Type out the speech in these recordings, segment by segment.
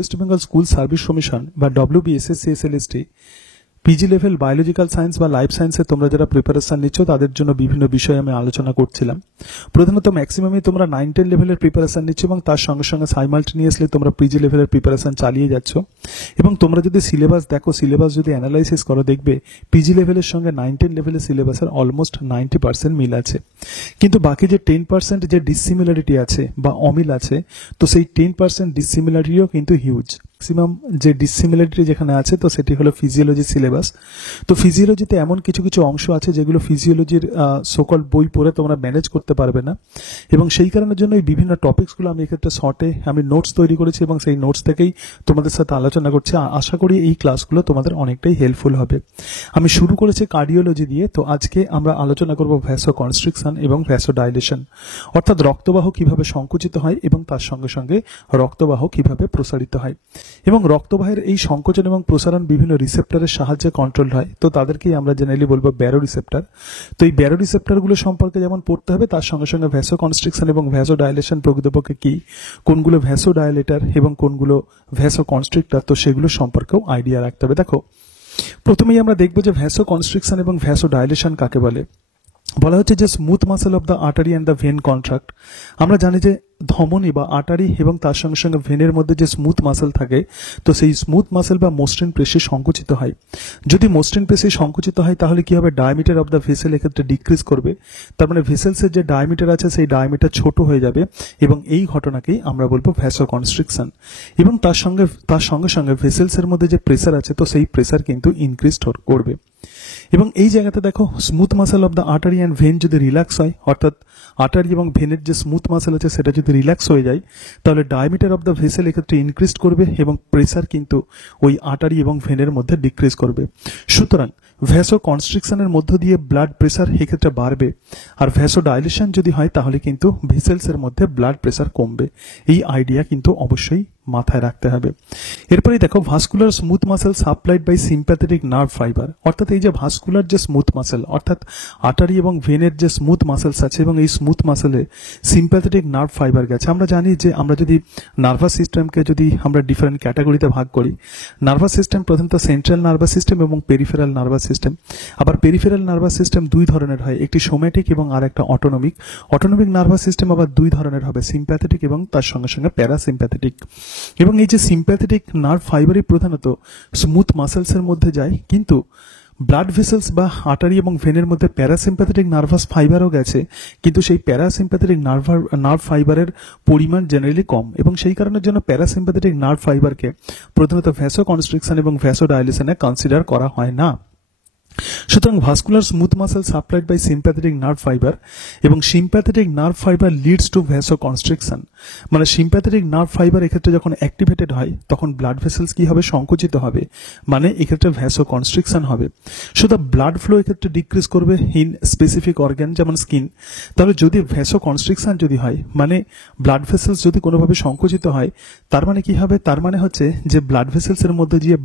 West Bengal school service commission বা WBSSC-SLST PG level biological science বা life সায়েন্সে তোমরা যারা প্রিপারেশন নিচ্ছ তাদের জন্য বিভিন্ন বিষয়ে আমি আলোচনা করছিলাম। প্রধানত ম্যাক্সিমামই তোমরা 9-10 লেভেলের প্রিপারেশন নিচ্ছ এবং তার সঙ্গে সঙ্গে সাইমালটেনিয়াসলি তোমরা পিজি লেভেলের প্রিপারেশন চালিয়ে যাচ্ছ। এবং তোমরা যদি সিলেবাস দেখো, সিলেবাস যদি অ্যানালাইসিস করো, দেখবে পিজি লেভেলের সঙ্গে 9-10 লেভেলের সিলেবাসের অলমোস্ট 90% মিল আছে। কিন্তু বাকি যে 10% যে ডিসিমিলারিটি আছে বা অমিল আছে, তো সেই 10% ডিসিমিলারিটিও কিন্তু হিউজ। ম্যাক্সিমাম যে ডিসিমিলারিটি যেখানে আছে তো সেটি হলো ফিজিওলজি সিলেবাস। তো ফিজিওলজিতে এমন কিছু কিছু অংশ আছে যেগুলো ফিজিওলজির সকল বই পড়ে তোমরা ম্যানেজ করতে পারবে না, এবং সেই কারণের জন্য এই বিভিন্ন টপিকসগুলো আমি এক্ষেত্রে শর্টে আমি নোটস তৈরি করেছি এবং সেই নোটস থেকেই তোমাদের সাথে আলোচনা করছি। আশা করি এই ক্লাসগুলো তোমাদের অনেকটাই হেল্পফুল হবে। আমি শুরু করেছি কার্ডিওলজি দিয়ে, তো আজকে আমরা আলোচনা করব ভ্যাসো কনস্ট্রিকশন এবং ভ্যাসো ডাইলেশন, অর্থাৎ রক্তবাহ কিভাবে সংকুচিত হয় এবং তার সঙ্গে সঙ্গে রক্তবাহ কিভাবে প্রসারিত হয়। এবং রক্তবাহের এই সংকোচন এবং প্রসারণ বিভিন্ন রিসেপ্টরের সাহায্যে কন্ট্রোল হয়, তো তাদেরকেই আমরা জেনারেলি বলবো ব্যারো রিসেপ্টর। তো এই ব্যারো রিসেপ্টরগুলো সম্পর্কে যেমন পড়তে হবে, তার সঙ্গে সঙ্গে ভ্যাসো কনস্ট্রিকশন এবং ভ্যাসো ডাইলেশন প্রকৃতপক্ষে কি, কোনগুলো ভ্যাসো ডাইলেটর এবং কোনগুলো ভ্যাসো কনস্ট্রিক্টর, তো সেগুলো সম্পর্কেও আইডিয়া রাখতে হবে। দেখো, প্রথমেই আমরা দেখবো যে ভ্যাসো কনস্ট্রিকশন এবং ভ্যাসো ডাইলেশন কাকে বলে। বলা হচ্ছে যে smooth muscle of the artery and the vein contract. আমরা জানি যে ধমনী বা আর্টারি এবং তার সঙ্গে সঙ্গে ভেনের মধ্যে যে স্মুথ মাসেল থাকে, তো সেই স্মুথ মাসেল বা মসৃণ পেশি সংকুচিত হয়। যদি মসৃণ পেশি সংকুচিত হয় তাহলে কি হবে, ডায়ামিটার অফ দ্য ভেসেল এক্ষেত্রে ডিক্রিজ করবে। তার মানে ভেসেলসের যে ডায়ামিটার আছে সেই ডায়ামিটার ছোট হয়ে যাবে, এবং এই ঘটনাকেই আমরা বলবো ভ্যাসো কনস্ট্রিকশন। এবং তার সঙ্গে সঙ্গে ভেসেলসের মধ্যে যে প্রেসার আছে, তো সেই প্রেসার কিন্তু ইনক্রিজ করবে। এবং এই জায়গাতে দেখো, smooth muscle of the artery and vein যদি রিল্যাক্স হয়, অর্থাৎ আর্টারি এবং ভেনের যে স্মুথ মাসেল আছে সেটা যদি রিল্যাক্স হয়ে যায়, তাহলে ডায়ামিটার অফ দ্য ভেসেল এক্ষেত্রে ইনক্রিজ করবে এবং প্রেসার কিন্তু ওই আর্টারি এবং ভেনের মধ্যে ডিক্রিজ করবে। সুতরাং ভ্যাসো কনস্ট্রিকশনের মধ্য দিয়ে ব্লাড প্রেসার এক্ষেত্রে বাড়বে, আর ভ্যাসো ডাইলেশন যদি হয় তাহলে কিন্তু ভেসেলসের মধ্যে ব্লাড প্রেসার কমবে। এই আইডিয়া কিন্তু অবশ্যই মাথায় রাখতে হবে। এরপরেই দেখো, vascular smooth muscle supplied by sympathetic nerve fibre, অর্থাৎ এই যে ভাস্কুলার যে স্মুথ মাসেল, অর্থাৎ আর্টারি এবং ভেনের যে স্মুথ মাসেলস আছে এবং এই স্মুথ মাসেলে সিম্প্যাথেটিক নার্ভ ফাইবার গেছে। আমরা জানি যে আমরা যদি নার্ভাস সিস্টেমকে যদি আমরা ডিফারেন্ট ক্যাটাগরিতে ভাগ করি, নার্ভাস সিস্টেম প্রধানত সেন্ট্রাল নার্ভাস সিস্টেম এবং পেরিফেরাল নার্ভাস সিস্টেম। আবার পেরিফেরাল নার্ভাস সিস্টেম দুই ধরনের হয়, একটি সোম্যাটিক এবং আর একটা অটোনমিক। অটোনমিক নার্ভাস সিস্টেম আবার দুই ধরনের হবে, সিম্প্যাথেটিক এবং তার সঙ্গে সঙ্গে প্যারাসিম্প্যাথেটিক। এবং এই যে সিম্প্যাথেটিক নার্ভ ফাইবারই প্রধানত স্মুথ মাসেলসের মধ্যে যায়, কিন্তু ব্লাড ভেসেলস বা আর্টারি এবং ভেনের মধ্যে প্যারাসিম্প্যাথেটিক নার্ভাস ফাইবারও গেছে, কিন্তু সেই প্যারাসিম্প্যাথেটিক নার্ভ ফাইবারের পরিমাণ জেনারেলি কম, এবং সেই কারণের জন্য প্যারাসিম্প্যাথেটিক নার্ভ ফাইবারকে প্রধানত ভ্যাসো কনস্ট্রিকশন এবং ভ্যাসো ডাইলেশনে কনসিডার করা হয় না। সুতরাং vascular smooth muscle supplied by sympathetic nerve fibre এবং sympathetic nerve fibre leads to vasoconstriction. মানে সিম্প্যাথেটিক নার্ভ ফাইবার এক্ষেত্রে যখন অ্যাক্টিভেটেড হয় তখন ব্লাড ভেসেলস কি হবে, সংকুচিত হবে, মানে এক্ষেত্রে ভ্যাসো কনস্ট্রিকশন হবে। সো দ্য ব্লাড ফ্লো এক্ষেত্রে ডিক্রিজ করবে ইন স্পেসিফিক অর্গান যেমন স্কিন। তাহলে যদি ভ্যাসো কনস্ট্রিকশন যদি হয়, মানে ব্লাড ভেসেলস যদি কোনোভাবে সংকুচিত হয়, তার মানে কি হবে, তার মানে হচ্ছে যে ব্লাড ভেসেলস এর মধ্যে যে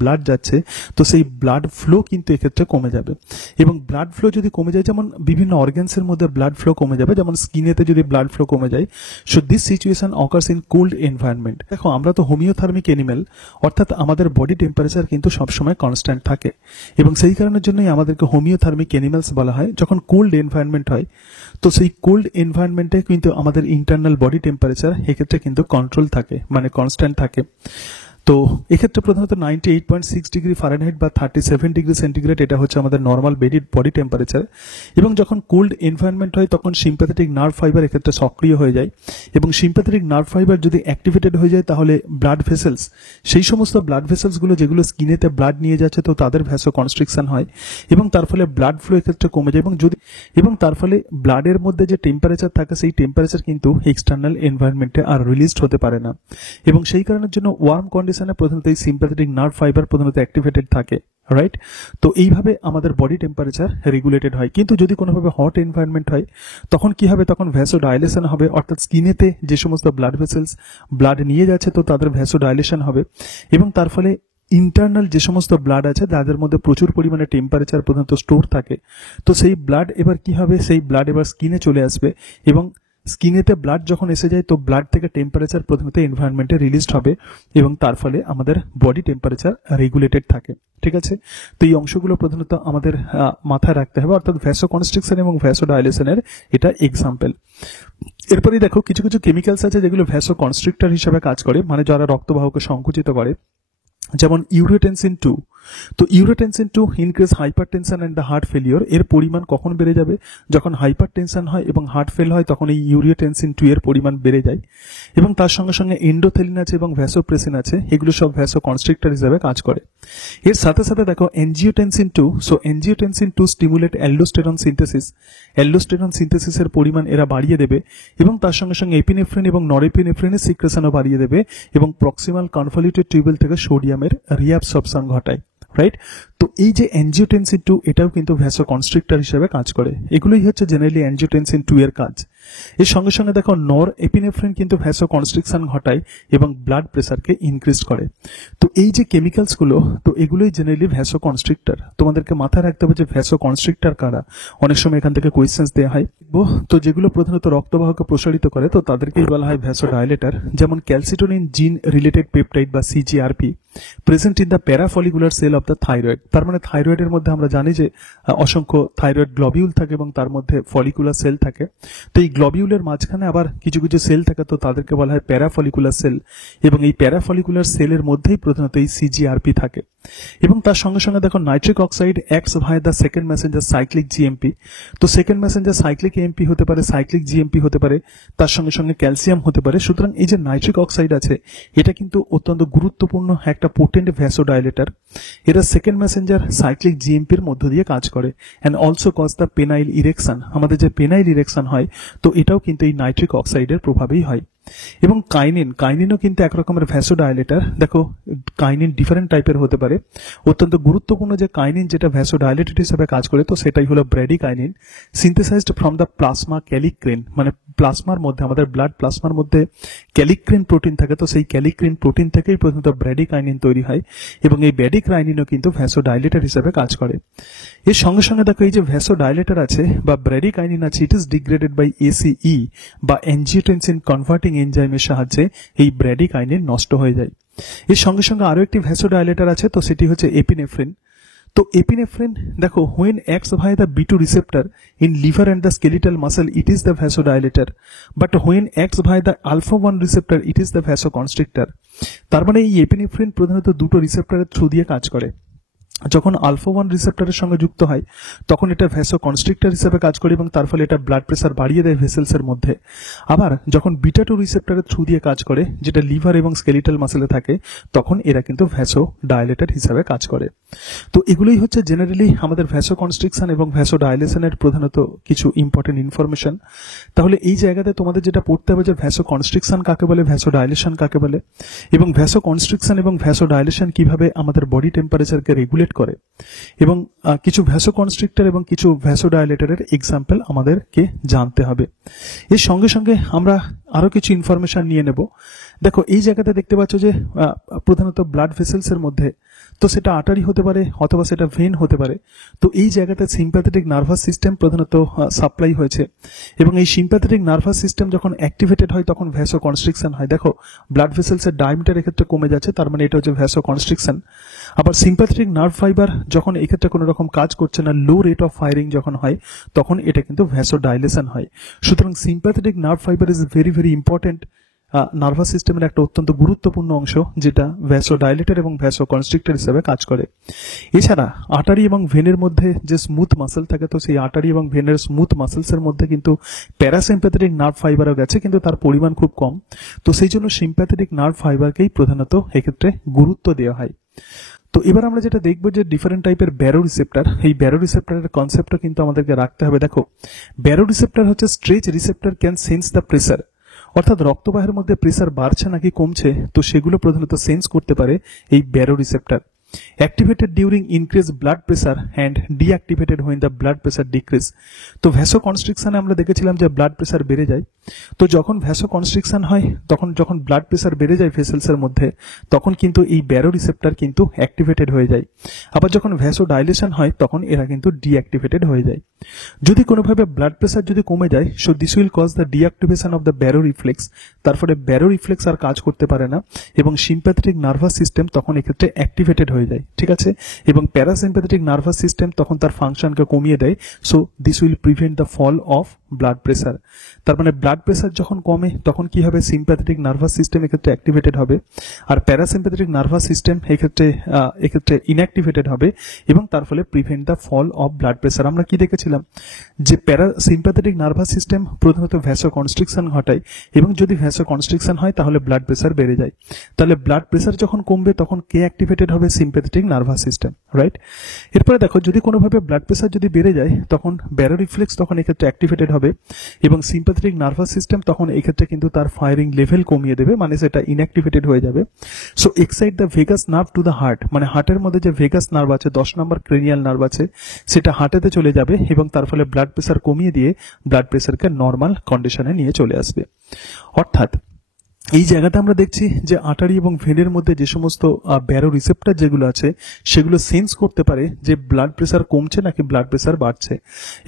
ব্লাড যাচ্ছে, তো সেই ব্লাড ফ্লো কিন্তু ক্ষেত্রে কমে যাবে। এবং ব্লাড ফ্লো যদি কমে যায়, যেমন বিভিন্ন অর্গানস এর মধ্যে ব্লাড ফ্লো কমে যাবে, যেমন স্কিনেতে যদি ব্লাড ফ্লো কমে যায়, so this situation occurs in cold environment. দেখো, আমরা তো হোমিওথার্মিক এনিম্যাল, অর্থাৎ আমাদের বডি টেম্পারেচার কিন্তু সবসময় কনস্ট্যান্ট থাকে, এবং সেই কারণের জন্যই আমাদেরকে হোমিওথার্মিক এনিম্যালস বলা হয়। যখন কোল্ড এনভায়রনমেন্ট হয়, তো সেই কোল্ড এনভায়রনমেন্টে কিন্তু আমাদের ইন্টারনাল বডি টেম্পারেচার এক্ষেত্রে কিন্তু কন্ট্রোল থাকে, মানে কনস্ট্যান্ট থাকে। তো এক্ষেত্রে প্রধানত 98.6 ডিগ্রি ফারেনহাইট বা 37 ডিগ্রি সেন্টিগ্রেড এটা হচ্ছে আমাদের নর্মাল বডি টেম্পারেচার। এবং যখন কোল্ড এনভায়রনমেন্ট হয় তখন সিম্প্যাথেটিক নার্ভ ফাইবার এক্ষেত্রে সক্রিয় হয়ে যায়, এবং সিম্প্যাথেটিক নার্ভ ফাইবার যদি অ্যাক্টিভেটেড হয়ে যায় তাহলে ব্লাড ভেসেলস, সেই সমস্ত ব্লাড ভেসেলসগুলো যেগুলো স্কিনেতে ব্লাড নিয়ে যাচ্ছে, তো তাদের ভ্যাসো কনস্ট্রিকশন হয় এবং তার ফলে ব্লাড ফ্লো এক্ষেত্রে কমে যায়, এবং তার ফলে ব্লাডের মধ্যে যে টেম্পারেচার থাকে সেই টেম্পারেচার কিন্তু এক্সটার্নাল এনভায়রনমেন্টে আর রিলিজড হতে পারে না, এবং সেই কারণের জন্য ওয়ার্ম কন্ডিশনে প্রধানত এই সিম্প্যাথেটিক নার্ভ ফাইবার প্রধানত অ্যাক্টিভেটেড থাকে, রাইট। তো এইভাবে আমাদের বডি টেম্পারেচার রেগুলেটেড হয়। কিন্তু যদি কোনোভাবে হট এনভায়রনমেন্ট হয় তখন কি হবে, তখন ভ্যাসো ডাইলেশন হবে, অর্থাৎ স্কিনেতে যে সমস্ত ব্লাড ভেসেলস ব্লাড নিয়ে যাচ্ছে তো তাদের ভ্যাসো ডাইলেশন হবে, এবং তার ফলে ইন্টারনাল যে সমস্ত ব্লাড আছে তাদের মধ্যে প্রচুর পরিমাণে টেম্পারেচার প্রধানত স্টোর থাকে, তো সেই ব্লাড এবার কি হবে, সেই ব্লাড এবার স্কিনে চলে আসবে এবং স্কিনেতে ব্লাড যখন এসে যায় তো ব্লাড থেকে টেম্পারেচার প্রথমত এনভায়রনমেন্টে রিলিজড হবে এবং তার ফলে আমাদের বডি টেম্পারেচার রেগুলেটেড থাকে। ঠিক আছে, তো এই অংশগুলো প্রধানত আমাদের মাথায় রাখতে হবে, অর্থাৎ ভ্যাসোকনস্ট্রিকশন এবং ভ্যাসোডাইলেশনের এটা এক্সাম্পল। এরপরে দেখো কিছু কিছু কেমিক্যালস আছে যেগুলো ভ্যাসোকনস্ট্রিক্টর হিসেবে কাজ করে, মানে যারা রক্তবাহকে সংকুচিত করে, যেমন ইউরেটেনসিন 2। তো urotensin 2 increase hypertension and the heart failure. এর পরিমাণ কখন বেড়ে যাবে? যখন হাইপারটেনশন হয় এবং হার্ট ফেল হয় তখন এই ইউরেটেনসিন 2 এর পরিমাণ বেড়ে যায়। এবং তার সঙ্গে সঙ্গে এন্ডোথেলিন আছে এবং ভ্যাসোপ্রেসিন আছে, এগুলো সব ভ্যাসোকনস্ট্রিক্টর হিসেবে কাজ করে। এর সাথে সাথে দেখো angiotensin 2। So angiotensin 2 stimulate aldosterone synthesis. Aldosterone সিনথেসিসের পরিমাণ এরা বাড়িয়ে দেবে এবং তার সঙ্গে সঙ্গে এপিনেফ্রিন এবং নরএপিনেফ্রিনের সিক্রেশনও বাড়িয়ে দেবে এবং প্রক্সিমাল কনভলিউটেড টিউবেল থেকে সোডিয়ামের রিঅ্যাবসর্পশন ঘটায়। রাইট, তো এই যে এনজিওটেনসিন 2 এটাও কিন্তু ভ্যাসোকনস্ট্রিক্টর হিসেবে কাজ করে। এগুলোই হচ্ছে জেনারেলি এনজিওটেনসিন 2 এর কাজ। এর সঙ্গে সঙ্গে দেখো নর এপিনেফ্রিন কিন্তু ভ্যাসোকনস্ট্রিকশন ঘটায় এবং ব্লাড প্রেসারকে ইনক্রিজ করে। তো এই যে কেমিক্যালস গুলো, তো এগুলোই জেনারেলি ভ্যাসোকনস্ট্রিক্টর। তোমাদেরকে মাথায় রাখতে হবে যে ভ্যাসোকনস্ট্রিক্টর কারা, অনেক সময় এখান থেকে কোয়েশ্চেন্স দেওয়া হয়। তো যেগুলো প্রধানত রক্তবাহকে প্রসারিত করে তো তাদেরকেই বলা হয় ভ্যাসোডাইলেটর, যেমন ক্যালসিটোনিন জিন রিলেটেড পেপটাইড বা CGRP present in the parafollicular cell of the thyroid. তার মানে থাইরয়েডের মধ্যে আমরা জানি যে অসংখ্য থাইরয়েড গ্লোবিউল থাকে এবং তার মধ্যে ফলিকুলার সেল থাকে। তো এই গ্লোবিউলের মাঝখানে আবার কিছু কিছু সেল থাকে, তো তাদেরকে বলা হয় প্যারাফলিকুলার সেল, এবং এই প্যারাফলিকুলার সেলের মধ্যেই প্রধানত এই সিজিআরপি থাকে। এবং তার সঙ্গে সঙ্গে দেখো nitric oxide acts via the second Messenger cyclic GMP. তো সেকেন্ড মেসেঞ্জার সাইক্লিক এমপি হতে পারে, সাইক্লিক জিএমপি হতে পারে, তার সঙ্গে সঙ্গে ক্যালসিয়াম হতে পারে। সুতরাং এই যে নাইট্রিক অক্সাইড আছে এটা কিন্তু অত্যন্ত গুরুত্বপূর্ণ একটা পোটেন্ট ভ্যাসোডাইলেটর। এরা সেকেন্ড মেসেঞ্জার সাইক্লিক জিএমপির মধ্য দিয়ে কাজ করে and also cause the penile erection. আমাদের যে পেনাইল ইরেকশন হয় তো এটাও কিন্তু এই নাইট্রিক অক্সাইডের প্রভাবেই হয়। এবং কাইনিনও কিন্তু এক রকমের ভ্যাসোডাইলেটর। দেখো কাইনিন ডিফারেন্ট টাইপের হতে পারে। অত্যন্ত গুরুত্বপূর্ণ যে কাইনিন যেটা ভ্যাসোডাইলেটর হিসেবে কাজ করে তো সেটাই হলো ব্র্যাডিকাইনিন, সিনথেসাইজড ফ্রম দ্য প্লাজমা ক্যালিক্রিন। মানে প্লাজমার মধ্যে, আমাদের ব্লাড প্লাজমার মধ্যে ক্যালিক্রিন প্রোটিন থাকে, তো সেই ক্যালিক্রিন প্রোটিন থেকেই প্রথমত ব্র্যাডিকাইনিন তৈরি হয় এবং এই ব্র্যাডিকাইনিনও কিন্তু ভ্যাসোডাইলেটর হিসেবে কাজ করে। এর সঙ্গে সঙ্গে দেখো এই যে ভ্যাসোডাইলেটর আছে বা ব্র্যাডিকাইনিন আছে, it is degraded by ACE বা এনজিওটেনসিন কনভার্টিং এনজাইমের সাহায্যে এই ব্র্যাডিকাইনিন নষ্ট হয়ে যায়। এর সঙ্গে সঙ্গে আরো একটি ভ্যাসোডাইলেটর আছে, তো সেটি হচ্ছে এপিনেফ্রিন। তো এপিনেফ্রিন দেখো when acts via the B2 receptor in liver and the skeletal muscle it is the vasodilator, but when acts via the alpha 1 receptor it is the vasoconstrictor। তার মানে এই এপিনেফ্রিন প্রধানত দুটো রিসেপ্টরের থ্রু দিয়ে কাজ করে। যখন আলফা 1 রিসেপ্টরের সঙ্গে যুক্ত হয় তখন এটা ভ্যাসোকনস্ট্রিক্টর হিসেবে কাজ করে এবং তার ফলে এটা ব্লাড প্রেসার বাড়িয়ে দেয় ভেসেলস এর মধ্যে। আবার যখন বিটা 2 রিসেপ্টরের থ্রু দিয়ে কাজ করে, যেটা লিভার এবং স্কেলিটাল মাসেলে থাকে, তখন এরা কিন্তু ভ্যাসোডাইলেটর হিসেবে কাজ করে। তো এগুলোই হচ্ছে জেনারেলি আমাদের ভ্যাসোকনস্ট্রিকশন এবং ভ্যাসোডাইলেশনের প্রধানত কিছু ইম্পর্টেন্ট ইনফরমেশন। তাহলে এই জায়গাতে তোমাদের যেটা পড়তে হবে যে ভ্যাসোকনস্ট্রিকশন কাকে বলে, ভ্যাসোডাইলেশন কাকে বলে, এবং ভ্যাসোকনস্ট্রিকশন এবং ভ্যাসোডাইলেশন কিভাবে আমাদের বডি টেম্পারেচারকে রেগুলেট করে, এবং কিছু ভ্যাসোকনস্ট্রিক্টর এবং কিছু ভ্যাসোডাইলেটরের এক্সাম্পল আমাদেরকে জানতে হবে। এর সঙ্গে সঙ্গে আমরা আরো কিছু ইনফরমেশন নিয়ে নেব। দেখো এই জায়গাতে দেখতে পাচ্ছ যে প্রধানত ব্লাড ভেসেলস এর মধ্যে, তো সেটা আর্টারি হতে পারে অথবা সেটা ভেন হতে পারে। তো এই জায়গাতে সিম্প্যাথেটিক নার্ভাস সিস্টেম প্রধানত সাপ্লাই হয়েছে এবং এই সিম্প্যাথেটিক নার্ভাস সিস্টেম যখন অ্যাক্টিভেটেড হয় তখন ভ্যাসোকনস্ট্রিকশন হয়। দেখো ব্লাড ভেসেলস এর ডায়ামিটার এক্ষেত্রে কমে যাচ্ছে, তার মানে এটা হচ্ছে ভ্যাসোকনস্ট্রিকশন। আবার সিম্প্যাথেটিক নার্ভ ফাইবার যখন এক্ষেত্রে কোনো রকম কাজ করছে না, লো রেট অফ ফায়ারিং যখন হয়, তখন এটা কিন্তু ভ্যাসোডাইলেশন হয়। সুতরাং sympathetic nerve fibre is very very important nervous সিস্টেমের একটা অত্যন্ত গুরুত্বপূর্ণ অংশ, যেটা ভ্যাসোডাইলেটর এবং ভ্যাসোকনস্ট্রিক্টর হিসেবে কাজ করে। এছাড়া আর্টারি এবং ভেনের মধ্যে যে স্মুথ মাসেল থাকে, তো সেই আর্টারি এবং ভেনের স্মুথ মাসেলস এর মধ্যে কিন্তু প্যারাসিম্প্যাথেটিক নার্ভ ফাইবারও গেছে, কিন্তু তার পরিমাণ খুব কম। তো সেই জন্য সিম্প্যাথেটিক নার্ভ ফাইবারকেই প্রধানত এক্ষেত্রে গুরুত্ব দেওয়া হয়। তো এবার আমরা যেটা দেখবো যে ডিফারেন্ট টাইপের ব্যারো রিসেপ্টর, এই ব্যারো রিসেপ্টরের কনসেপ্টটা কিন্তু আমাদেরকে রাখতে হবে। দেখো ব্যারো রিসেপ্টর হচ্ছে stretch receptor can sense the pressure, অর্থাৎ রক্তবাহের মধ্যে প্রেসার বাড়ছে নাকি কমছে, তো সেগুলো প্রধানত সেন্স করতে পারে এই barrow receptor. Activated during increase blood pressure and deactivated when the blood pressure decrease. তো ভ্যাসোকনস্ট্রিকশনে আমরা দেখেছিলাম যে ব্লাড প্রেসার বেড়ে যায়। তো যখন ভ্যাসোকনস্ট্রিকশন হয় তখন যখন ব্লাড প্রেসার বেড়ে যায় ভেসেলস এর মধ্যে, তখন কিন্তু এই ব্যারো রিসেপ্টর কিন্তু অ্যাক্টিভেটেড হয়ে যায়। আবার যখন ভ্যাসোডাইলেশন হয় তখন এরা কিন্তু ডিঅ্যাক্টিভেটেড হয়ে যায়। যদি কোনোভাবে ব্লাড প্রেসার যদি কমে যায়, so this will cause the deactivation of the baro reflex. তারপরে ব্যারো রিফ্লেক্স আর কাজ করতে পারে না এবং সিম্প্যাথেটিক নার্ভাস সিস্টেম তখন এক্ষেত্রে অ্যাক্টিভেটেড হয়ে যায়, ঠিক আছে, এবং প্যারাসিম্প্যাথেটিক নার্ভাস সিস্টেম তখন তার ফাংশনকে কমিয়ে দেয়। So this will prevent the fall of blood pressure. তার মানে ব্লাড প্রেসার যখন কমে তখন কি হবে, সিম্প্যাথেটিক নার্ভাস সিস্টেম এক্ষেত্রে অ্যাক্টিভেটেড হবে আর প্যারাসিম্প্যাথেটিক নার্ভাস সিস্টেম এক্ষেত্রে ইনঅ্যাক্টিভেটেড হবে এবং তার ফলে prevent the fall of blood pressure. আমরা কি দেখেছিলাম যে প্যারাসিম্প্যাথেটিক নার্ভাস সিস্টেম প্রধানত ভ্যাসোকনস্ট্রিকশন ঘটায় এবং যদি ভ্যাসোকনস্ট্রিকশন হয় তাহলে ব্লাড প্রেসার বেড়ে যায়। তাহলে ব্লাড প্রেসার যখন কমবে তখন কে অ্যাক্টিভেটেড হবে, সিম্প্যাথেটিক নার্ভাস সিস্টেম, রাইট। এরপরে দেখো যদি কোনোভাবে ব্লাড প্রেসার যদি বেড়ে যায় তখন ব্যারো রিফ্লেক্স তখন এক্ষেত্রে অ্যাক্টিভেটেড হবে এবং সিম্প্যাথেটিক নার্ভাস সিস্টেম তখন এক্ষেত্রে কিন্তু তার ফায়ারিং লেভেল কমিয়ে দেবে, মানে সেটা ইনঅ্যাক্টিভেটেড হয়ে যাবে। So excite the vagus nerve to the heart, মানে হার্টের মধ্যে যে ভেগাস নার্ভ আছে 10 নম্বর ক্রেনিয়াল নার্ভ আছে সেটা হার্টেতে চলে যাবে এবং তার ফলে ব্লাড প্রেসার কমিয়ে দিয়ে ব্লাড প্রেসারকে নর্মাল কন্ডিশনে নিয়ে চলে আসবে। অর্থাৎ এই জায়গাটা আমরা দেখছি যে আর্টারি এবং ভেনের মধ্যে যে সমস্ত ব্যারো রিসেপ্টর যেগুলো আছে সেগুলো সেন্স করতে পারে যে ব্লাড প্রেসার কমছে নাকি ব্লাড প্রেসার বাড়ছে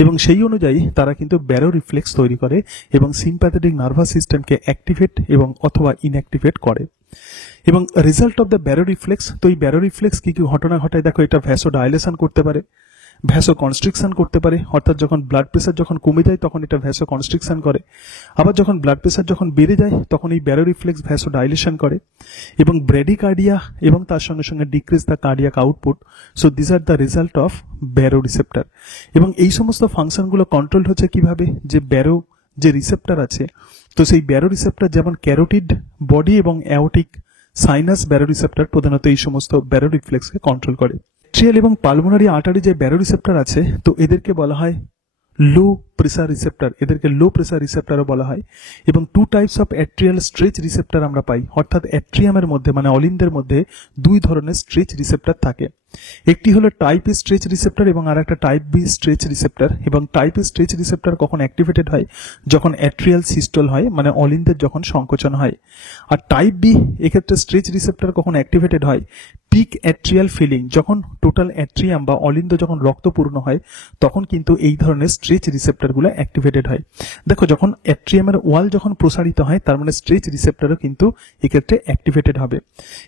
এবং সেই অনুযায়ী তারা কিন্তু ব্যারো রিফ্লেক্স তৈরি করে এবং সিম্প্যাথেটিক নার্ভাস সিস্টেমকে অ্যাক্টিভেট এবং অথবা ইনঅ্যাক্টিভেট করে। এবং result of the baro reflex, তো এই ব্যারো রিফ্লেক্স কি কি ঘটনা ঘটায় দেখো, এটা ভ্যাসোডাইলেশন করতে পারে, ভ্যাসোকনস্ট্রিকশন করতে পারে, অর্থাৎ যখন ব্লাড প্রেসার যখন কমে যায় তখন এটা ভ্যাসোকনস্ট্রিকশন করে, আবার যখন ব্লাড প্রেসার যখন বেড়ে যায় তখন এই ব্যারো রিফ্লেক্স ভ্যাসোডাইলেশন করে এবং ব্রেডিকার্ডিয়া এবং তার সঙ্গে সঙ্গে decrease the cardiac output. So this are the result of barrow receptor. এবং এই সমস্ত ফাংশনগুলো কন্ট্রোল হচ্ছে কিভাবে, যে ব্যারো যে রিসেপ্টর আছে তো সেই ব্যারো রিসেপ্টর যেমন ক্যারোটিড বডি এবং অ্যাওটিক সাইনাস ব্যারো রিসেপ্টর প্রধানত এই সমস্ত ব্যারো রিফ্লেক্সকে কন্ট্রোল করে। অ্যাট্রিয়াল এবং পালমোনারি আর্টারি যে ব্যারো রিসেপ্টর আছে তো এদেরকে বলা হয় লো প্রেসার রিসেপ্টর, এদেরকে লো প্রেসার রিসেপ্টরও বলা হয়। এবং 2 types of atrial stretch receptor আমরা পাই, অর্থাৎ অ্যাট্রিয়ামের মধ্যে মানে অলিন্দের মধ্যে 2 ধরনের স্ট্রেচ রিসেপ্টর থাকে। একটি হলো টাইপ এ স্ট্রেচ রিসেপ্টর এবং আর একটা টাইপ বি স্ট্রেচ রিসেপ্টর। এবং টাইপ এ স্ট্রেচ রিসেপ্টর কখন অ্যাক্টিভেটেড হয়, যখন অ্যাট্রিয়াল সিস্টল হয় মানে অলিন্দের যখন সংকোচন হয়। আর টাইপ বি এক্ষেত্রে স্ট্রেচ রিসেপ্টর কখন অ্যাক্টিভেটেড হয়, পিক অ্যাট্রিয়াল ফিলিং, যখন টোটাল অ্যাট্রিয়াম বা অলিন্দ যখন রক্তপূর্ণ হয় তখন কিন্তু এই ধরনের স্ট্রেচ রিসেপ্টরগুলো অ্যাক্টিভেটেড হয়। দেখো যখন অ্যাট্রিয়ামের ওয়াল যখন প্রসারিত হয় তার মানে স্ট্রেচ রিসেপ্টরও কিন্তু এক্ষেত্রে অ্যাক্টিভেটেড হবে।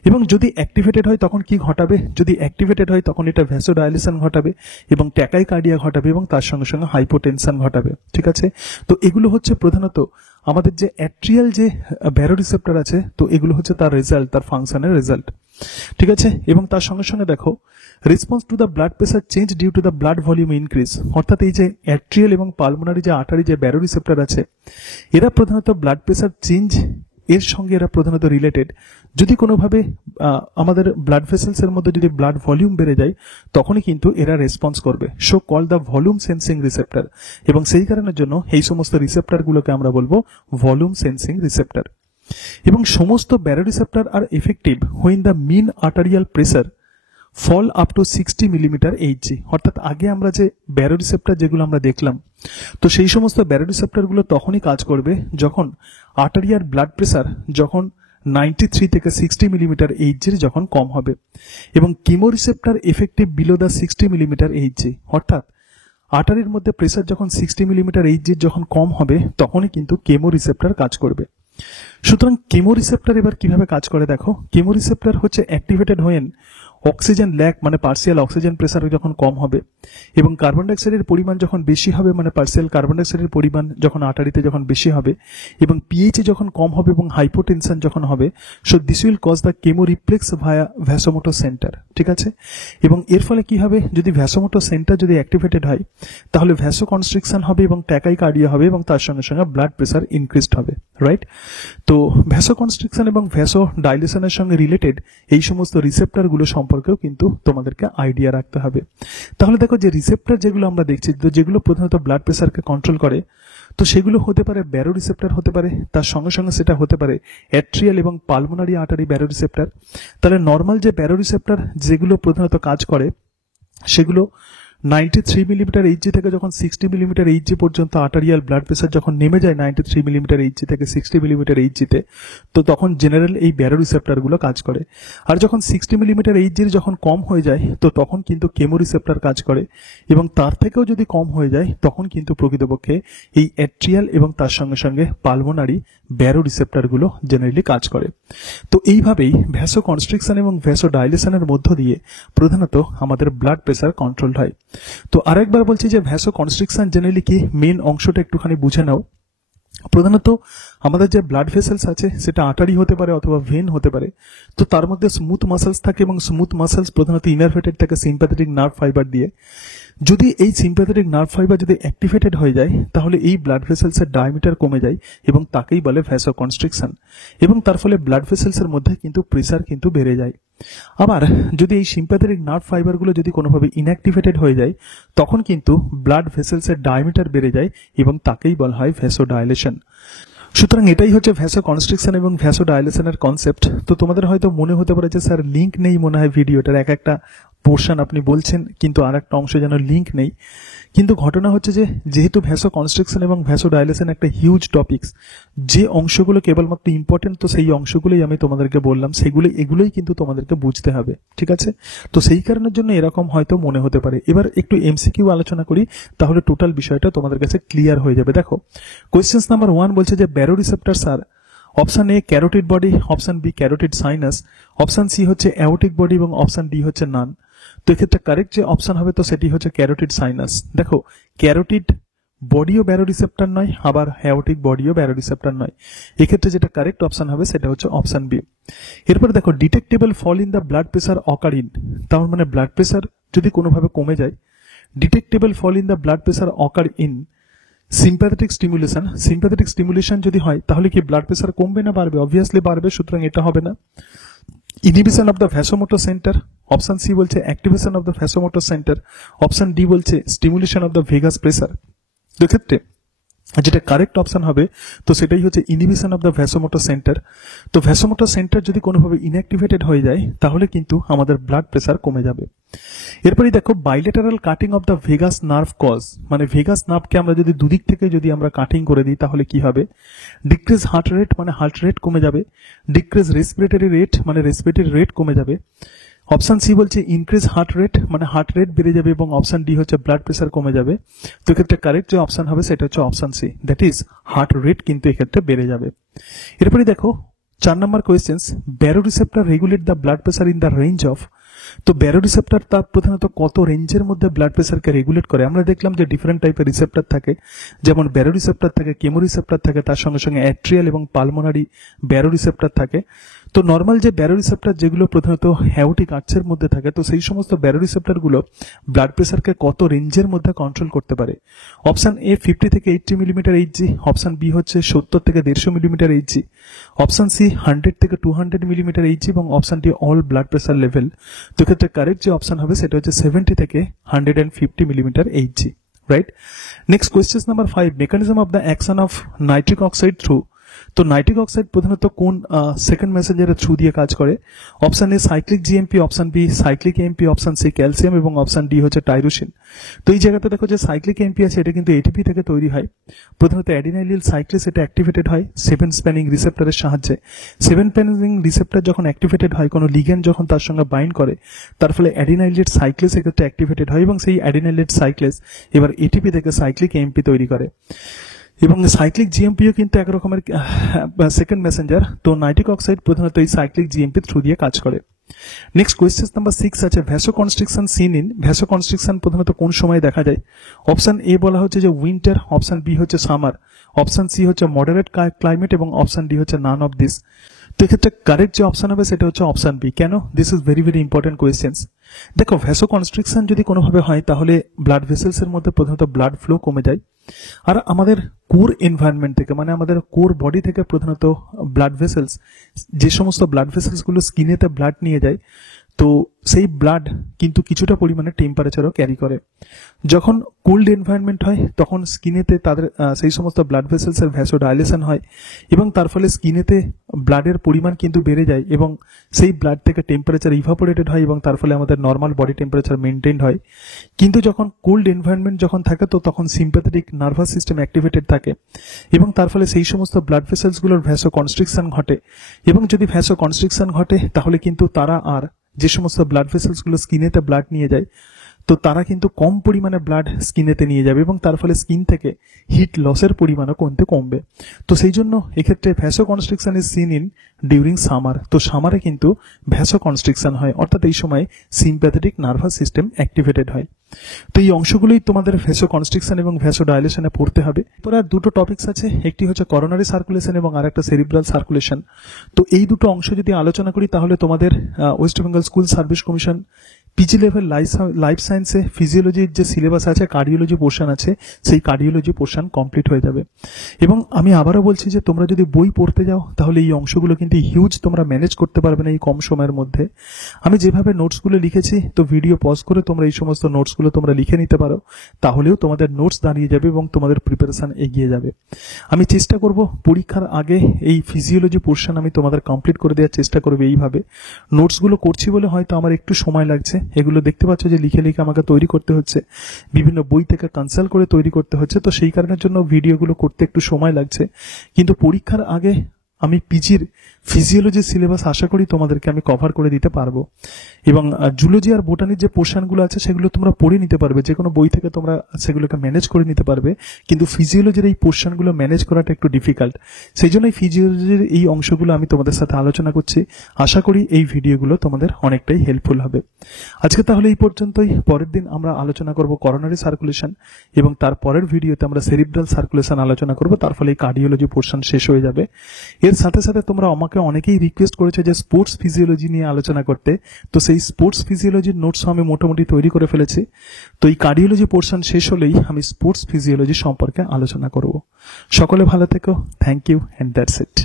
এবং যদি অ্যাক্টিভেটেড হয় তখন কি ঘটাবে, যদি অ্যাক্টিভেটেড হয় তখন এটা ভ্যাসোডাইলেশন ঘটাবে এবং ট্যাকাইকার্ডিয়া ঘটাবে এবং তার সঙ্গে সঙ্গে হাইপোটেনশন ঘটাবে, ঠিক আছে। তো এগুলো হচ্ছে প্রধানত আমাদের যে অ্যাট্রিয়াল যে ব্যারো রিসেপ্টর আছে তো এগুলো হচ্ছে তার রেজাল্ট, তার ফাংশনের রেজাল্ট, ঠিক আছে। এবং তার সঙ্গে সঙ্গে দেখো response to the blood pressure change due to the blood volume increase, অর্থাৎ এই যে অ্যাট্রিয়াল এবং পালমোনারি যে আর্টারি যে ব্যারো রিসেপ্টর আছে এরা প্রধানত ব্লাড প্রেসার চেঞ্জ এর সঙ্গে এরা প্রধানত রিলেটেড। যদি কোনোভাবে আমাদের ব্লাড ভেসেলস এর মধ্যে যদি ব্লাড ভলিউম বেড়ে যায় তখনই কিন্তু এরা রেসপন্স করবে, so call the volume sensing receptor. এবং সেই কারণের জন্য এই সমস্ত রিসেপ্টরগুলোকে আমরা বলবো ভলিউম সেন্সিং রিসেপ্টর। এবং সমস্ত ব্যারো রিসেপ্টর আর effective when the mean arterial pressure fall up to 60 millimetre Hg, অর্থাৎ আগে আমরা যে ব্যারো রিসেপ্টর যেগুলো আমরা দেখলাম তো সেই সমস্ত ব্যারো রিসেপ্টরগুলো তখনই কাজ করবে যখন আর্টারিয়াল ব্লাড প্রেসার যখন 93 থেকে 60 মিলিমিটার এইচজির যখন কম হবে। এবং chemo receptor effective below the 60 millimetre Hg, অর্থাৎ আর্টারির মধ্যে প্রেসার যখন 60 মিলিমিটার এইচজির যখন কম হবে তখনই কিন্তু কেমো রিসেপ্টর কাজ করবে। সুতরাং কেমো রিসেপ্টর এবার কিভাবে কাজ করে দেখো, কেমো রিসেপ্টর হচ্ছে অ্যাক্টিভেটেড হোয়েন অক্সিজেন ল্যাক মানে পার্সিয়াল অক্সিজেন প্রেসার যখন কম হবে এবং কার্বন ডাইঅক্সাইডের পরিমাণ যখন বেশি হবে মানে পার্সিয়াল কার্বন ডাইঅক্সাইডের পরিমাণ যখন আর্টারিতে যখন বেশি হবে এবং পিএইচ যখন কম হবে এবং হাইপোটেনশন যখন হবে, so this will cause the chemo reflex via vasomotor centre, ঠিক আছে। এবং এর ফলে কি হবে, যদি ভ্যাসোমোটর সেন্টার যদি অ্যাক্টিভেটেড হয় তাহলে ভ্যাসোকনস্ট্রিকশন হবে এবং ট্যাকাইকার্ডিয়া হবে এবং তার সঙ্গে সঙ্গে ব্লাড প্রেসার ইনক্রিজড হবে, রাইট। তো ভ্যাসোকনস্ট্রিকশন এবং ভ্যাসোডাইলেশনের সঙ্গে রিলেটেড এই সমস্ত রিসেপ্টরগুলো সম্পর্কেও কিন্তু তোমাদেরকে আইডিয়া রাখতে হবে। তাহলে দেখো যে রিসেপ্টর যেগুলো আমরা দেখছি তো যেগুলো প্রধানত ব্লাড প্রেসারকে কন্ট্রোল করে তো সেগুলো হতে পারে ব্যারো রিসেপ্টর হতে পারে, তার সঙ্গে সঙ্গে সেটা হতে পারে অ্যাট্রিয়াল এবং পালমোনারি আর্টারি ব্যারো রিসেপ্টর। তাহলে নর্মাল যে ব্যারো রিসেপ্টর যেগুলো প্রধানত কাজ করে সেগুলো 93 মিলিমিটার এইচজি থেকে যখন 60 মিলিমিটার এইচজি পর্যন্ত আর্টারিয়াল ব্লাড প্রেসার যখন নেমে যায় 93 মিলিমিটার এইচজি থেকে 60 মিলিমিটার এইচজিতে, তো তখন জেনারেল এই ব্যারো রিসেপ্টর গুলো কাজ করে। আর যখন 60 মিলিমিটার এইচজির যখন কম হয়ে যায় তো তখন কিন্তু কেমো রিসেপ্টর কাজ করে, এবং তার থেকেও যদি কম হয়ে যায় তখন কিন্তু প্রকৃতপক্ষে এই অ্যাট্রিয়াল এবং তার সঙ্গে সঙ্গে পালমোনারি ব্যারো রিসেপ্টর গুলো জেনারেলি কাজ করে। তো এইভাবেই ভ্যাসো কনস্ট্রিকশন এবং ভ্যাসো ডাইলেশনের মধ্য দিয়ে প্রধানত আমাদের ব্লাড প্রেসার কন্ট্রোল হয়। তো আরেকবার বলছি যে ভ্যাসো কনস্ট্রিকশন জেনারেলি কি, মেন অংশটা একটুখানি বুঝে নাও। প্রধানত আমাদের যে ব্লাড ভেসেলস আছে সেটা আর্টারি হতে পারে অথবা ভেন হতে পারে। তো তার মধ্যে স্মুথ মাসেলস থাকে এবং স্মুথ মাসেলস প্রধানত ইনারভেটেড থাকে সিম্প্যাথেটিক নার্ভ ফাইবার দিয়ে। যদি এই সিম্প্যাথেটিক নার্ভ ফাইবার যদি অ্যাক্টিভেটেড হয়ে যায় তাহলে এই ব্লাড ভেসেলস এর ডায়ামিটার কমে যায় এবং তাকেই বলে ভ্যাসো কনস্ট্রিকশন, এবং তার ফলে ব্লাড ভেসেলস এর মধ্যে কিন্তু প্রেসার কিন্তু বেড়ে যায়। আবার যদি এই সিম্প্যাথেটিক নার্ভ ফাইবারগুলো যদি কোনোভাবে ইনঅ্যাক্টিভেটেড হয়ে যায় তখন কিন্তু ব্লাড ভেসেলস এর ডায়ামিটার বেড়ে যায় এবং তাকেই বলা হয় ভ্যাসো ডাইলেশন। সুতরাং এটাই হচ্ছে ভ্যাসো কনস্ট্রিকশন এবং ভ্যাসো ডাইলেশনের কনসেপ্ট। তো তোমাদের হয়তো মনে হতে পারে যে স্যার লিঙ্ক নেই মনে হয় ভিডিওটার, এক একটা পোর্শন আপনি বলছেন কিন্তু আর একটা অংশে যেন লিঙ্ক নেই। কিন্তু ঘটনা হচ্ছে যে যেহেতু ভ্যাসো কনস্ট্রিকশন এবং ভ্যাসো ডাইলেশন একটা হিউজ টপিকস, যে অংশগুলো কেবলমাত্র ইম্পর্টেন্ট তো সেই অংশগুলোই আমি তোমাদেরকে বললাম, এগুলোই কিন্তু তোমাদেরকে বুঝতে হবে, ঠিক আছে? তো সেই কারণের জন্য এরকম হয়তো মনে হতে পারে। এবার একটু এমসিকিউ আলোচনা করি, তাহলে টোটাল বিষয়টা তোমাদের কাছে ক্লিয়ার হয়ে যাবে। দেখো কোয়েশ্চেন নাম্বার 1 বলছে যে ব্যারো রিসেপ্টরস আর option A carotid body, option B carotid sinus, option C হচ্ছে অ্যাওটিক বডি এবং অপশন ডি হচ্ছে নান। তো এক্ষেত্রে কারেক্ট যে অপশন হবে তো সেটি হচ্ছে ক্যারোটিড সাইনাস। দেখো ক্যারোটিড বডিও ব্যারো রিসেপ্টর নয়, আবার অ্যাওটিক বডিও ব্যারো রিসেপ্টর নয়। এক্ষেত্রে যেটা কারেক্ট অপশন হবে সেটা হচ্ছে অপশন বি। এরপরে দেখো detectable fall in the blood pressure occur in, তার মানে ব্লাড প্রেসার যদি কোনোভাবে কমে যায়, detectable fall in the blood pressure occur in sympathetic stimulation. Sympathetic stimulation যদি হয় তাহলে কি ব্লাড প্রেসার কমবে না বাড়বে? অবভিয়াসলি বাড়বে, সুতরাং এটা হবে না। Inhibition of the vasomotor centre, option C বলছে activation of the vasomotor centre, option D বলছে stimulation of the vagus pressure. এক্ষেত্রে যেটা কারেক্ট অপশন হবে তো সেটাই হচ্ছে inhibition of the vasomotor centre. তো ভ্যাসোমোটর সেন্টার যদি কোনোভাবে ইনঅ্যাক্টিভেটেড হয়ে যায় তাহলে কিন্তু আমাদের ব্লাড প্রেসার কমে যাবে। এরপরে দেখো bilateral cutting of the vagus nerve cause, মানে ভেগাস নার্ভকে আমরা যদি দুদিক থেকে যদি আমরা কাটিং করে দিই তাহলে কি হবে? ডিক্রিজ হার্ট রেট, মানে হার্ট রেট কমে যাবে। ডিক্রিজ রেসপিরেটরি রেট, মানে রেসপিরেটরি রেট কমে যাবে। অপশন সি বলছে ইনক্রিজ হার্ট রেট, মানে হার্ট রেট বেড়ে যাবে, এবং অপশন ডি হচ্ছে ব্লাড প্রেসার কমে যাবে। তো এক্ষেত্রে কারেক্ট যে অপশন হবে সেটা হচ্ছে option C, that is heart rate কিন্তু এক্ষেত্রে বেড়ে যাবে। এরপরে দেখো 4 নম্বর question, baroreceptor regulate the blood pressure in the range of. তো ব্যারো রিসেপ্টর তার প্রধানত কত রেঞ্জের মধ্যে ব্লাড প্রেসারকে রেগুলেট করে? আমরা দেখলাম যে ডিফারেন্ট টাইপের রিসেপ্টর থাকে, যেমন ব্যারো রিসেপ্টর থাকে, কেমো রিসেপ্টর থাকে, তার সঙ্গে সঙ্গে অ্যাট্রিয়াল এবং পালমোনারি ব্যারো রিসেপ্টর থাকে। তো নর্মাল যে ব্যারো রিসেপ্টর যেগুলো প্রধানত অ্যাওটিক আর্চের মধ্যে থাকে, তো সেই সমস্ত ব্যারো রিসেপ্টর গুলো ব্লাড প্রেসারকে কত রেঞ্জের মধ্যে কন্ট্রোল করতে পারে? অপশন এ 50 থেকে 80 মিলিমিটার এইচজি, অপশন বি হচ্ছে 70 থেকে 150 মিলিমিটার এইচজি, অপশন সি 100 থেকে 200 মিলিমিটার এইচজি, এবং option D all blood pressure level. তো ক্ষেত্রে কারেক্ট যে অপশন হবে সেটা হচ্ছে 70 থেকে 150 millimetre Hg, right? Next question number 5, mechanism of the action of nitric oxide through. তো নাইট্রিক অক্সাইড প্রধানত কোন সেকেন্ড মেসেঞ্জারের থ্রু দিয়ে কাজ করে? Option A cyclic GMP, option B cyclic AMP, option C calcium, এবং অপশন ডি হচ্ছে tyrosine. তো এই জায়গাতে দেখো যে সাইক্লিক এমপি আছে, এটা কিন্তু এটিপি থেকে তৈরি হয়। প্রধানত অ্যাডিনাইলিল সাইক্লেস এটা অ্যাক্টিভেটেড হয় 7 স্প্যানিং রিসেপ্টরের সাহায্যে। 7 স্প্যানিং রিসেপ্টর যখন অ্যাক্টিভেটেড হয়, কোনো লিগ্যান্ড যখন তার সঙ্গে বাইন্ড করে, তার ফলে অ্যাডিনাইলেট সাইক্লেস এক্ষেত্রে অ্যাক্টিভেটেড হয়, এবং সেই অ্যাডিনাইলেট সাইক্লেস এবার এটিপি থেকে সাইক্লিক এমপি তৈরি করে। এবং সাইক্লিক জিএমপিও কিন্তু এক রকমের সেকেন্ড মেসেঞ্জার। তো নাইট্রিক অক্সাইড প্রধানত এই সাইক্লিক জিএমপি থ্রু দিয়ে কাজ করে। নেক্সট কোয়েশ্চেন নাম্বার 6 আছে ভ্যাসো কনস্ট্রিকশন সিন ইন। ভ্যাসো কনস্ট্রিকশন প্রধানত কোন সময় দেখা যায়? অপশন এ বলা হচ্ছে যে উইন্টার, অপশন বি হচ্ছে সামার, অপশন সি হচ্ছে মডারেট ক্লাইমেট, এবং অপশন ডি হচ্ছে নান অফ দিস। তো এক্ষেত্রে কারেক্ট যে অপশন হবে সেটা হচ্ছে অপশন বি। কেন? This is very very important questions. দেখো ভ্যাসো কনস্ট্রিকশন যদি কোনোভাবে হয় তাহলে ব্লাড ভেসেলস এর মধ্যে প্রধানত ব্লাড ফ্লো কমে যায়, আর আমাদের কোর এনভায়রনমেন্ট থেকে, মানে আমাদের কোর বডি থেকে প্রধানত ব্লাড ভেসেলস, যে সমস্ত ব্লাড ভেসেলস গুলো স্কিনেতে ব্লাড নিয়ে যায়, তো সেই ব্লাড কিন্তু কিছুটা পরিমাণে টেম্পারেচারও ক্যারি করে। যখন কোল্ড এনভায়রনমেন্ট হয় তখন স্কিনেতে তাদের সেই সমস্ত ব্লাড ভেসেলসের ভ্যাসোডাইলেশন হয় এবং তার ফলে স্কিনেতে ব্লাডের পরিমাণ কিন্তু বেড়ে যায় এবং সেই ব্লাড থেকে টেম্পারেচার ইভাপোরেটেড হয় এবং তার ফলে আমাদের নর্মাল বডি টেম্পারেচার মেনটেন হয়। কিন্তু যখন কোল্ড এনভায়রনমেন্ট যখন থাকে তো তখন সিম্প্যাথেটিক নার্ভাস সিস্টেম অ্যাক্টিভেটেড থাকে এবং তার ফলে সেই সমস্ত ব্লাড ভেসেলসগুলোর ভ্যাসো কনস্ট্রিকশন ঘটে এবং যদি ভ্যাসো কনস্ট্রিকশন ঘটে তাহলে কিন্তু তারা আর যে সমস্ত ব্লাড ভেসেলসগুলো স্কিনেতে ব্লাড নিয়ে যায় তো তারা কিন্তু কম পরিমাণে ব্লাড স্কিনেতে নিয়ে যাবে এবং তার ফলে স্কিন থেকে হিট লসের পরিমাণও কমবে। তো সেই জন্য এক্ষেত্রে vasoconstriction is seen in during summer. তো সামারে কিন্তু ভ্যাসো কনস্ট্রিকশন হয়, অর্থাৎ এই সময় সিম্প্যাথেটিক নার্ভাস সিস্টেম অ্যাক্টিভেটেড হয়। তো এই অংশগুলোই তোমাদের ভ্যাসো কনস্ট্রিকশন এবং ভ্যাসো ডাইলেশনে পড়তে হবে। এরপর আর দুটো টপিকস আছে, একটি হচ্ছে করোনারি সার্কুলেশন এবং আর একটা সেরিব্রাল সার্কুলেশন। তো এই দুটো অংশ যদি আলোচনা করি তাহলে তোমাদের West Bengal school service commission PG level life সায়েন্সে ফিজিওলজির যে সিলেবাস আছে, কার্ডিওলজি পোর্শন আছে, সেই কার্ডিওলজি পোর্শন কমপ্লিট হয়ে যাবে। এবং আমি আবারও বলছি যে তোমরা যদি বই পড়তে যাও তাহলে এই অংশগুলো কিন্তু হিউজ তোমরা ম্যানেজ করতে পারবে না এই কম সময়ের মধ্যে। আমি যেভাবে নোটসগুলো লিখেছি তো ভিডিও পজ করে তোমরা এই সমস্ত নোটসগুলো তোমরা লিখে নিতে পারো, তাহলেও তোমাদের নোটস দাঁড়িয়ে যাবে এবং তোমাদের প্রিপারেশন এগিয়ে যাবে। আমি চেষ্টা করব পরীক্ষার আগে এই ফিজিওলজি পোর্শন আমি তোমাদের কমপ্লিট করে দেওয়ার চেষ্টা করবে। এইভাবে নোটসগুলো করছি বলে হয়তো আমার একটু সময় লাগছে, এগুলো দেখতে পাচ্ছ যে লিখে লিখে আমাকে তৈরি করতে হচ্ছে, বিভিন্ন বই থেকে কনসাল্ট করে তৈরি করতে হচ্ছে। তো সেই কারণের জন্য ভিডিওগুলো করতে একটু সময় লাগছে, কিন্তু পরীক্ষার আগে আমি পিজির ফিজিওলজির সিলেবাস আশা করি তোমাদেরকে আমি কভার করে দিতে পারবো। এবং জুলজি আর বোটানির যে পোর্শনগুলো আছে সেগুলো তোমরা পড়ে নিতে পারবে, যে কোনো বই থেকে তোমরা সেগুলোকে ম্যানেজ করে নিতে পারবে, কিন্তু ফিজিওলজির এই পোর্শনগুলো ম্যানেজ করাটা একটু ডিফিকাল্ট। সেই জন্যই ফিজিওলজির এই অংশগুলো আমি তোমাদের সাথে আলোচনা করছি। আশা করি এই ভিডিওগুলো তোমাদের অনেকটাই হেল্পফুল হবে। আজকে তাহলে এই পর্যন্তই। পরের দিন আমরা আলোচনা করব করোনারি সার্কুলেশন এবং তার পরের ভিডিওতে আমরা সেরিব্রাল সার্কুলেশন আলোচনা করব। তার ফলে এই কার্ডিওলজি পোর্শন শেষ হয়ে যাবে। এর সাথে সাথে তোমরা আমাকে অনেকেই রিকোয়েস্ট করেছে যে স্পোর্টস ফিজিওলজি নিয়ে আলোচনা করতে, তো সেই স্পোর্টস ফিজিওলজির নোটস আমি মোটামুটি তৈরি করে ফেলেছি। তো এই কার্ডিওলজি পোর্শন শেষ হলেই আমি স্পোর্টস ফিজিওলজি সম্পর্কে আলোচনা করব। সকলে ভালো থেকো। Thank you and that's it.